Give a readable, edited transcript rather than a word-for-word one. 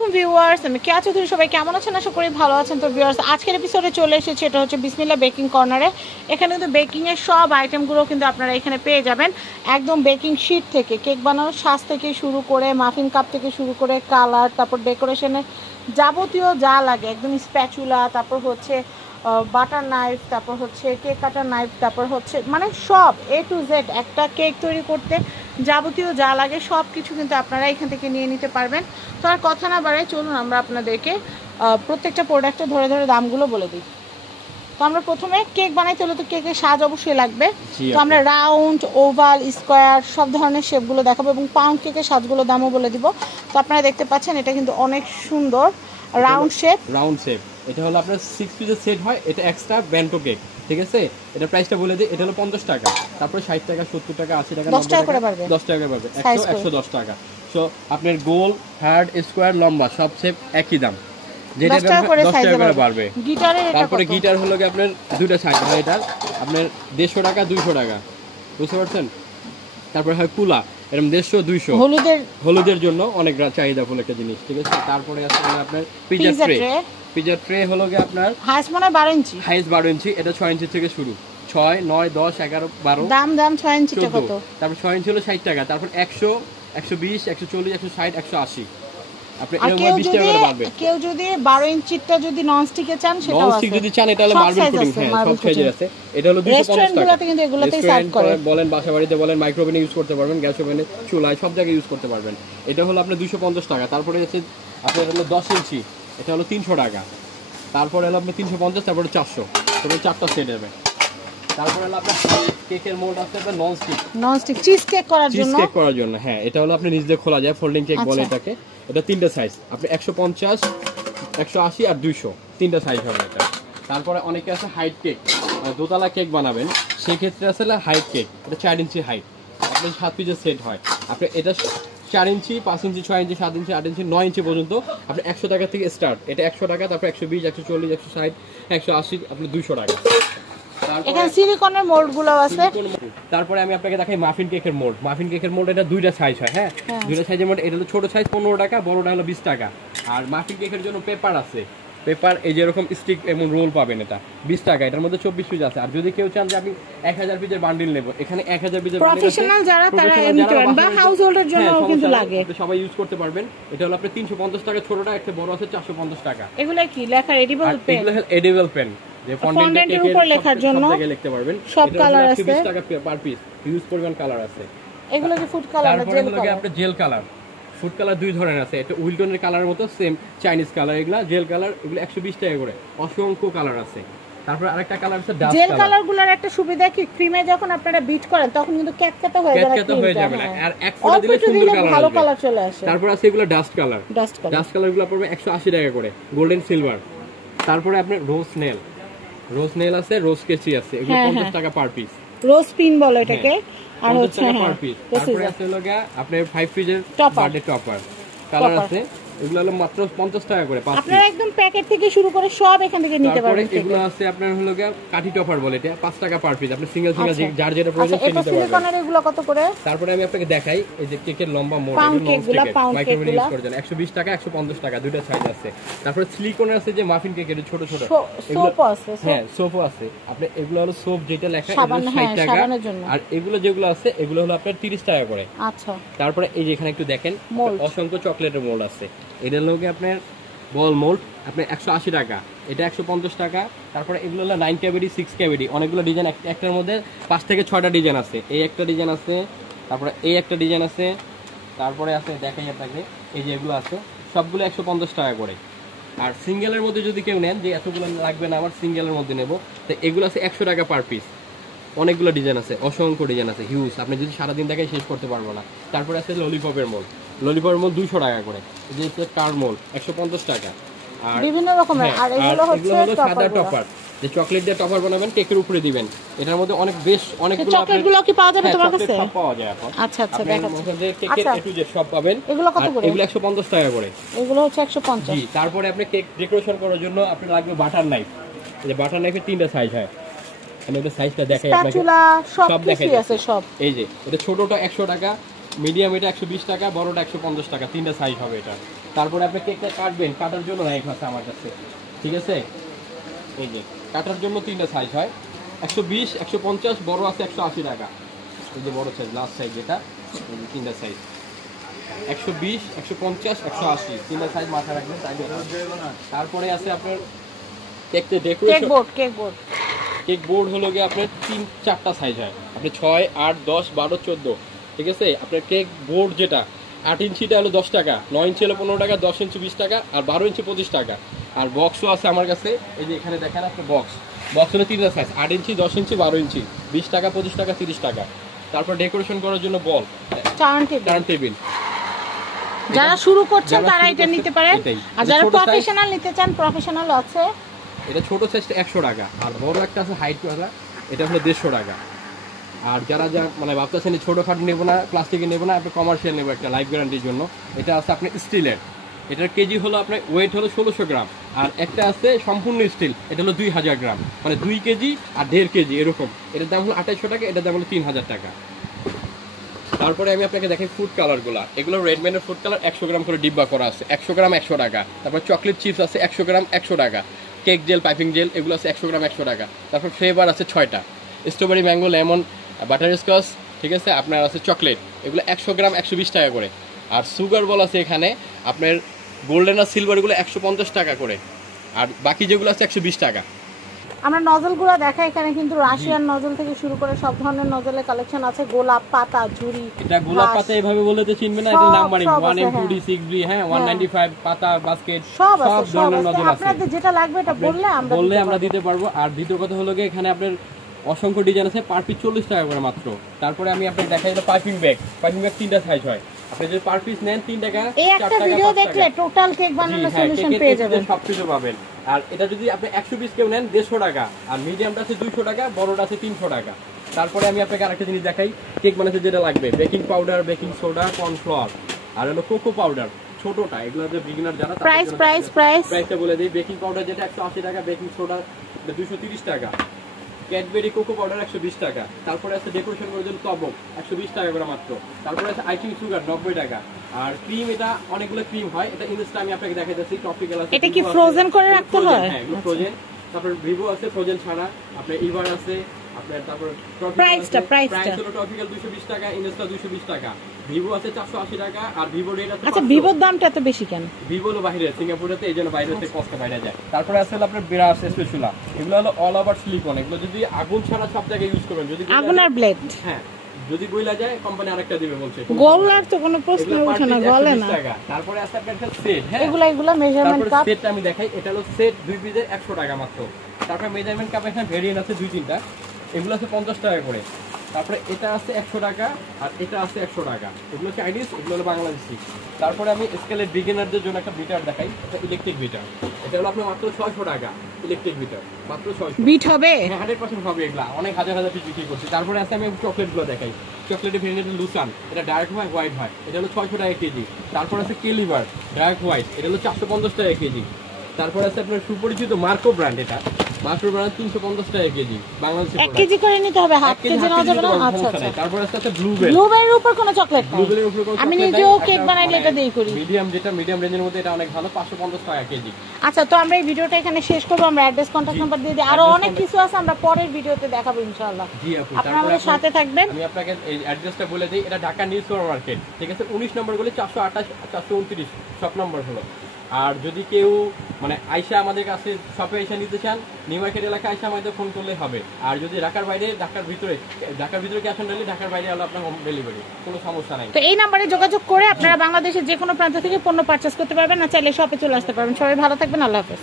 Viewers, আমি কেয়া চৌধুরী। সবাই কেমন আছেন? আশা করি ভালো আছেন। তো ভিউয়ার্স, আজকের এপিসোডে চলে এসেছে, এটা হচ্ছে বিসমিল্লাহ বেকিং কর্নারে। এখানে কিন্তু বেকিংয়ের সব আইটেমগুলো কিন্তু আপনারা এখানে পেয়ে যাবেন। একদম বেকিং শিট থেকে কেক বানানোর সাজ থেকে শুরু করে মাফিন কাপ থেকে শুরু করে কালার, তারপর ডেকোরেশনের যাবতীয় যা লাগে, একদম স্প্যাচুলা, তারপর হচ্ছে বাটার নাইফ, তারপর হচ্ছে কেক কাটার নাইফ, তারপর হচ্ছে মানে সব A to Z একটা কেক তৈরি করতে যাবতীয় যা লাগে সব কিছু কিন্তু আপনারা এখান থেকে নিয়ে নিতে পারবেন। তো আর কথা না বাড়াই, চলুন আমরা আপনাদেরকে প্রত্যেকটা প্রোডাক্টে ধরে ধরে দামগুলো বলে দিই। তো আমরা প্রথমে কেক বানাইতে হলে তো কেকের সাজ অবশ্যই লাগবে। তো আমরা রাউন্ড, ওভাল, স্কোয়ার সব ধরনের শেপগুলো দেখাবো এবং পাউন্ড কেকের সাজগুলো দামও বলে দিব। তো আপনারা দেখতে পাচ্ছেন এটা কিন্তু অনেক সুন্দর রাউন্ড শেপ। এটা হলো আপনার 6 পিসের সেট হয়, এটা এক্সট্রা ব্যান্টো কেক, ঠিক আছে? এটা প্রাইসটা বলে দিই, এটা হলো 50 টাকা, তারপর 60 টাকা, 70 টাকা, 80 টাকা, 10 টাকা করে বাড়বে, 10 টাকা করে বাড়বে, 100 110 টাকা। সো আপনার গোল, হার্ড, স্কোয়ার, লম্বা সব শেপ একই দাম, যেটা 10 টাকা করে বাড়বে। তারপরে গিটার হলো কি আপনার দুটো সাইজ হয়, এটা আপনার 150 টাকা 200 টাকা, বুঝতে পারছেন? তারপরে হয় কুলা, এরকম 150 200, হলুদের জন্য অনেক চাহিদা ফুল একটা জিনিস, ঠিক আছে? তারপরে আছে আপনার পিজা ট্রে হলো কি আপনার হাইস্ট মানে 12 ইঞ্চি, হাইস্ট 12 ইঞ্চি, এটা 6 ইঞ্চি থেকে শুরু, 6 9 10 11 12, দাম 6 ইঞ্চিটা কত? তারপর 6 ইঞ্চি হলো 60 টাকা, তারপর 100 120 140 160 180। আপনি এর মধ্যে 20 টাকা করে বাড়বে। কেউ যদি 12 ইঞ্চিটা যদি ননস্টিকে চান সেটাও আছে, ননস্টিক যদি চান এটা হলো মার্বেল কোটিং, হ্যাঁ সব সাইজের আছে। এটা হলো 250 টাকা। রেস্টুরেন্টগুলোতে কিন্তু এগুলোতেই সার্ভ করে, বলেন বাসা বাড়িতে বলেন, মাইক্রো ওভেনে ইউজ করতে পারবেন, গ্যাস ওভেনে, চুলায় সব জায়গায় ইউজ করতে পারবেন। এটা হলো আপনার 250 টাকা। তারপরে আছে আপনার হলো 10 ইঞ্চি, এটা হলো 300 টাকা। তারপরে হলো আপনার 350, তারপরে 400, তারপরে 4টা সেট হবে। তারপরে হলো আপনার কেকের মোল্ড আছে আপনার ননস্টিক চিজ কেক করার জন্য, হ্যাঁ এটা হলো আপনি নিজে খোলা যায়, ফোল্ডিং কেক বলে এটাকে। এটা তিনটা সাইজ, আপনি 150 180 আর 200 তিনটা সাইজ হবে এটা। তারপরে অনেকে আছে হাইট কেক, দোতলা কেক বানাবেন, সেই ক্ষেত্রে আসলে হাইট কেক, এটা 4 ইঞ্চি হাইট, আপনার 7 পিসের সেট হয়। আপনি এটা 4 ইঞ্চি 5 ইঞ্চি 6 ইঞ্চি 7 ইঞ্চি 8 ইঞ্চি 9 ইঞ্চি পর্যন্ত আপনি 100 টাকা থেকে স্টার্ট। এটা 100 টাকা, তারপর 120 140 160 180, আপনি 200 টাকা। এখানে সিলিকনের মোল্ডগুলো আছে। তারপরে আমি আপনাকে দেখাই মাফিন কেকের মোল্ড। মাফিন কেকের মোল্ড এটা দুইটা সাইজ হয়, হ্যাঁ দুইটা সাইজের মোল্ড। এটা হলো ছোট সাইজ 15 টাকা, বড়টা হলো 20 টাকা। আর মাফিন কেকের জন্য পেপার আছে, পেপার এই যে এরকম স্টিক এমন রোল পাবেন, এটা 20 টাকা। এটার মধ্যে 24 পিস আছে। আর যদি কেউ চান যে আমি 1000 পিসের বান্ডিল নেব, এখানে 1000 পিসের প্রফেশনাল যারা তারা নিতে পারেন, বা হাউস হোল্ডের জন্য কিন্তু লাগে, সবাই ইউজ করতে পারবেন। এটা হলো আপনি 350 টাকা ছোটটা, একটা বড় আছে 450 টাকা। এগুলা কি লেখা? এডিবল পেন, এগুলো এডিবল পেন, যে ফন্ডেন্টের উপর লেখার জন্য লিখতে পারবেন। সব কালার আছে, 20 টাকা পার পিস, ইউজ করবেন কালার আছে। এগুলো কি ফুড কালার না জেল কালার? আপনি জেল কালার, ফুড কালার দুই ধরনের আছে। এটা উইলটনের কালারের মতো সেম চাইনিজ কালার, এগুলা জেল কালার, এগুলো 120 টাকা করে, অসংখ্য কালার আছে। তারপর আরেকটা কালার আছে ডাস্ট কালার। জেল কালারগুলোর একটা সুবিধা কি, ক্রিমে যখন আপনারা বিট করেন তখন কিন্তু ক্যাটকাটা হয়ে যাবে না, আর এক ফোঁটা দিলে সুন্দর ভালো কালার চলে আসে। তারপর আছে এগুলো ডাস্ট কালার, ডাস্ট কালারগুলো পড়বে 180 টাকা করে, গোল্ডেন সিলভার। তারপরে আপনার রোজ নেল আছে, রোজ কেচি আছে, এগুলো 50 টাকা পার পিস, রোজ পিন বলে এটাকে। আর হচ্ছে পার পিস। তারপরে আছে লগা আপনার 5 পিসের বার্থডে টপার কালার আছে, এগুলো হলো মাত্র 50 টাকা করে। আপনারা একদম প্যাকেট থেকে শুরু করে সব এখান থেকে নিতে পারবেন। এগুলো আছে আপনার হলো কাঠি টপার বলে, এটা 5 টাকা পার পিস, আপনি সিঙ্গেল যার যেটা প্রয়োজন সেটা নিতে পারবেন। সিলিকনের এগুলো কত করে? তারপরে আমি আপনাকে দেখাই এই যে কেকের লম্বা মোড, মাইক্রোওয়েভে ইউজ করার জন্য 120 টাকা 150 টাকা, দুটো সাইজ আছে। তারপরে সিলিকনের আছে যে মাফিন কেকের ছোট ছোট সোপ আছে, হ্যাঁ সোপও আছে। আপনি এগুলো হলো সোপ, যেটা লেখা 60 টাকা, আর এগুলো যেগুলো আছে এগুলো হলো আপনার 30 টাকা করে। আচ্ছা, তারপরে এই যে এখানে একটু দেখেন অসংখ্য চকলেটের মোল্ড আছে, এটার লগে আপনার বল মোল্ড আপনার 180 টাকা, এটা 150 টাকা। তারপরে এগুলো হলো 9 ক্যাভিটি 6 ক্যাভিটি, অনেকগুলো ডিজাইন, একটার মধ্যে 5 থেকে 6টা ডিজাইন আছে। এই একটা ডিজাইন আছে, তারপরে এই একটা ডিজাইন আছে, তারপরে আছে দেখাই আপনাকে এই যে এগুলো আছে, সবগুলো 150 টাকা করে। আর সিঙ্গেলের মধ্যে যদি কেউ নেন যে এতগুলো লাগবে না আমার, সিঙ্গেলের মধ্যে নেব, তো এগুলো আছে 100 টাকা পার পিস। অনেকগুলো ডিজাইন আছে, অসংখ্য ডিজাইন আছে, হিউজ, আপনি যদি সারাদিন দেখাই শেষ করতে পারবো না। তারপরে আছে ললিপপের মোল্ড, 200 টাকা করে। যে কার মোল্ড 150 টাকা। আর বিভিন্ন রকমের, আর এগুলো হচ্ছে সাদা টপার, যে চকলেট দিয়ে টপার বানাবেন, কেকের উপরে দিবেন। এটার মধ্যে অনেকগুলো চকলেটগুলো কি পাওয়া যাবে তোমার কাছে? সব পাওয়া যায় এখন। আচ্ছা দেখাচ্ছি, কেকের A to Z সব পাবেন। এগুলো কত করে? এগুলো 150 টাকা করে। এগুলো হচ্ছে 150। জি। তারপরে আপনি কেক ডেকোরেশন করার জন্য আপনার লাগবে বাটার নাইফ। এই যে বাটার নাইফের 3টা সাইজ হয়, আমি এটা সাইজটা দেখাই আপনাকে, সব দেখাই আছে সব। এই যে এটা ছোটটা 100 টাকা, মিডিয়াম এটা 120 টাকা, বড়টা 150 টাকা, 3টা সাইজ হবে এটা। তারপরে আপনি কেকটা কাটবেন, কাটার জন্য নাইফ আছে আমার কাছে, ঠিক আছে। এই যে কাটার জন্য 3টা সাইজ হয়, 120, 150, বড় আছে 180 টাকা। এই যে বড় সাইজ, লাস্ট সাইজ যেটা, এই যে 3টা সাইজ 120, 150, 180, 3টা সাইজ মাথায় রাখবেন। তারপরে আছে আপনার কেকতে ডেকোরেশন কেক বোর্ড হলো গিয়ে আপনার 3-4টা সাইজ হয়, আপনি 6, 8, 10, 12, 14, ঠিক আছে। আপনার কেক বোর্ড যেটা 8 ইঞ্চিটা হলো 10 টাকা, 9 ইঞ্চি হলো 15 টাকা, 10 ইঞ্চি 20 টাকা, আর 12 ইঞ্চি 25 টাকা। আর বক্সও আছে আমার কাছে, এই যে এখানে দেখেন আপনার বক্স হলো 3টা সাইজ, 8 ইঞ্চি, 10 ইঞ্চি, 12 ইঞ্চি, 20 টাকা, 25 টাকা, 30 টাকা। তারপর ডেকোরেশন করার জন্য বল, টার্ন টেবিল, যারা শুরু করছেন তারা এটা নিতে পারেন, আর যারা প্রফেশনাল নিতে চান প্রফেশনাল আছে। এটা ছোট সাইজটা 100 টাকা, আর বড় একটা আছে হাইট ওয়ালা, এটা হলো 150 টাকা। আর যারা মানে ভাবতেছেন ছোটখাটো নেবো না, প্লাস্টিকের নেবো না, আপনি কমার্শিয়াল নেবো একটা লাইফ গ্যারান্টির জন্য, এটা আছে আপনার স্টিলের। এটার কেজি হলো আপনার ওয়েট হলো 1600 গ্রাম, আর একটা আছে সম্পূর্ণ স্টিল, এটা হলো 2000 গ্রাম, মানে 2 কেজি আর 1.5 কেজি এরকম। এটার দাম হলো 2800 টাকা, এটার দাম হলো 3000 টাকা। তারপরে আমি আপনাকে দেখাই ফুড কালারগুলো। এগুলো রেডম্যানের ফুড কালার 100 গ্রাম করে ডিব্বা করা আছে, 100 গ্রাম 100 টাকা। তারপর চকলেট চিপস আছে 100 গ্রাম 100 টাকা। কেক জেল, পাইপিং জেল, এগুলো আছে 100 গ্রাম 100 টাকা। তারপর ফ্লেভার আছে 6টা, স্ট্রবেরি, ম্যাঙ্গো, লেমন, বাটারস্কচ, ঠিক আছে। আপনার আছে চকলেট, এগুলো 100 গ্রাম 120 টাকা করে। আর সুগার বল আছে এখানে আপনার গোল্ডেন আর সিলভারগুলো 150 টাকা করে, আর বাকি যেগুলো আছে 120 টাকা। আমরা নজলগুলো দেখাই, এখানে কিন্তু রাশিয়ান নজল থেকে শুরু করে সব ধরনের নজলের কালেকশন আছে। গোলাপ পাতা, ঝুরি, এটা গোলাপ পাতা এভাবে বললে তো চিনবে না, এটা নাম্বারিং 1M2D 6B, হ্যাঁ 195 পাতা, বাস্কেট, সব ধরনের নজল আছে। আপনাদের যেটা লাগবে এটা বললে আমরা দিতে পারবো। আর দ্বিতীয় কথা হলো গিয়ে এখানে আপনার অসংখ্য ডিজাইন আছে, পার পিস 40 টাকা করে মাত্র। তারপরে আমি আপনাকে দেখাই দিলাম পাইপিং ব্যাগ 3টা সাইজ হয়, আপনি যদি পার পিস নেন 3 টাকা, এই একটা ভিডিও দেখলে টোটাল কেক বানানোর সলিউশন পেয়ে যাবেন, সবকিছু পাবেন। আর এটা যদি আপনি 100 পিস কেউ নেন 150 টাকা, আর মিডিয়ামটা আছে 200 টাকা, বড়টা আছে 300 টাকা। তারপরে আমি আপনাকে আরেকটা জিনিস দেখাই, কেক বানাতে যেটা লাগবে, baking powder, baking soda, cornflour, আর হলো কোকো পাউডার ছোটটা, এগুলো যে বিগিনার যারা, প্রাইসটা বলে দিই। বেকিং পাউডার যেটা 180 টাকা, বেকিং সোডা 230 টাকা, ক্যাডবেরি কোকো পাউডার 120 টাকা। তারপরে আছে ডেকোরেশন করার জন্য তবক 120 টাকা করে মাত্র। তারপরে আছে আইসিং সুগার 90 টাকা। আর ক্রিম, এটা অনেকগুলো ক্রিম হয়, এটা ইনস্টা আমি আপনাকে দেখাইতেছি, টপিক্যাল আছে। এটা কি ফ্রোজেন করে রাখতে হয়? হ্যাঁ, এগুলো ফ্রোজেন। তারপর ভিভো আছে ফ্রোজেন ছাড়া, আপনার ইভার আছে আপনার। তারপর প্রাইসটা হলো টপিক্যাল 220 টাকা, ইনস্টা 220 টাকা, ভিভো আছে 480 টাকা, আর ভিভো রেট আছে। আচ্ছা, ভিভোর দামটা এত বেশি কেন? ভিভো হলো বাইরে, সিঙ্গাপুরেতে, এই জন্য বাইরে থেকে কষ্ট বাইরে যায়। তারপরে আছে আপনার ব্রাশ, স্পেচুলা, এগুলো হলো অল ওভার সিলিকন। এগুলো যদি আগুন ছাড়া সব জায়গায় ইউজ করবেন, যদি আগুন আর ব্লেড, হ্যাঁ যদি গইলা যায় কোম্পানি আরেকটা দিবে বলছে, গলার তো কোনো প্রশ্ন ওঠে না, গলে না। তারপরে আছে আপনার সেট, হ্যাঁ এগুলা মেজারমেন্ট কাপ, সেটটা আমি দেখাই, এটা হলো সেট 2 পিসের 100 টাকা মাত্র। তারপরে মেজারমেন্ট কাপ এখানে ভেরিয়েন্ট আছে 2-3টা, এগুলো আছে 50 টাকা করে। তারপরে এটা আছে 100 টাকা, আর এটা আছে 100 টাকা। এগুলো চাইনিজ, এগুলো হলো বাংলাদেশি। তারপরে আমি স্কেলের বিগিনারদের জন্য একটা বিটার দেখাই, এটা ইলেকট্রিক বিটার, এটা হলো আপনার মাত্র 600 টাকা। ইলেকট্রিক বিটার মাত্র 600। বিট হবে? হ্যাঁ 100% হবে, এগুলা অনেক হাজার পিস বিক্রি করছি। তারপরে আছে আমি চকলেটগুলো দেখাই, চকলেটের ভেরিয়েন্ট লুসান, এটা ডার্ক হোয়াইট হয়, এটা হলো 600 টাকা কেজি। তারপর আছে কেলিভার ডার্ক হোয়াইট, এটা হলো 450 টাকা কেজি। তারপর আছে আপনার সুপরিচিত মার্কো ব্র্যান্ড, এটা মার্কো ব্র্যান্ড 350 টাকা কেজি, বাংলাদেশে 1 কেজি করে নিতে হবে, হাফ কেজি নাও যাবে না? আচ্ছা আচ্ছা। তারপর আছে ব্লুবেল, ব্লুবেরির উপর কোনো চকলেট নাই? ব্লুবেরির উপর কোনো, আমি নিজেও কেক বানাইলে এটা দেই করি, মিডিয়াম, যেটা মিডিয়াম রেঞ্জের মধ্যে, এটা অনেক ভালো, 550 টাকা কেজি। আচ্ছা, তো আমরা এই ভিডিওটা এখানে শেষ করব। আমরা অ্যাড্রেস, কন্টাক্ট নাম্বার দিয়ে দিই, আরো অনেক কিছু আছে আমরা পরের ভিডিওতে দেখাবো ইনশাআল্লাহ। জি আপু, আপনারা আমাদের সাথে থাকবেন। আমি আপনাকে এই অ্যাড্রেসটা বলে দিই, এটা ঢাকা নিউ সুপার মার্কেট, ঠিক আছে, 19 নম্বর গলি 428 429 শপ নম্বর হলো। আর যদি কেউ মানে আইসা আমাদের কাছে শপে এসে নিতে চান, নিউ মার্কেট এলাকায় আইসা আমাদের ফোন করলে হবে। আর যদি ঢাকার বাইরে, ঢাকার ভিতরে ক্যাশ অন ডেলিভারি, ঢাকার বাইরে হলো আপনার হোম ডেলিভারি, কোনো সমস্যা নাই। তো এই নাম্বারে যোগাযোগ করে আপনারা বাংলাদেশের যে কোনো প্রান্ত থেকে পণ্য পারচেজ করতে পারবেন, না চাইলে শপে চলে আসতে পারবেন। সবাই ভালো থাকবেন, আল্লাহ হাফেজ।